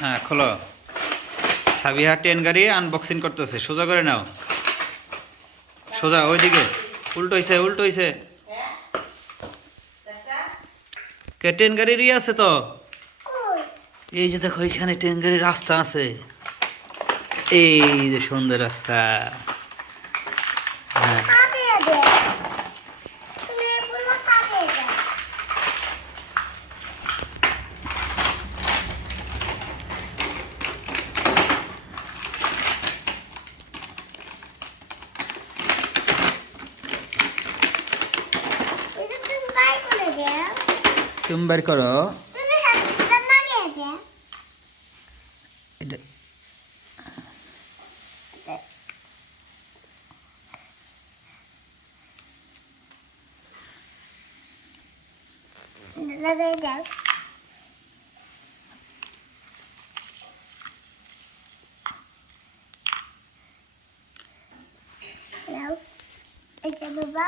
হ্যাঁ খোলো। সাবিহা ট্রেন গাড়ি আনবক্সিং করতেছে, সোজা করে নাও, সোজা ওইদিকে। উল্টো হইছে, উল্টো হইছে। কে ট্রেন গাড়িরই আছে তো। এই যে দেখো এখানে ট্রেন গাড়ির রাস্তা আছে, এই যে সুন্দর রাস্তা। হ্যাঁ তুমি বের করো এটা। Hello. Ikaw ba?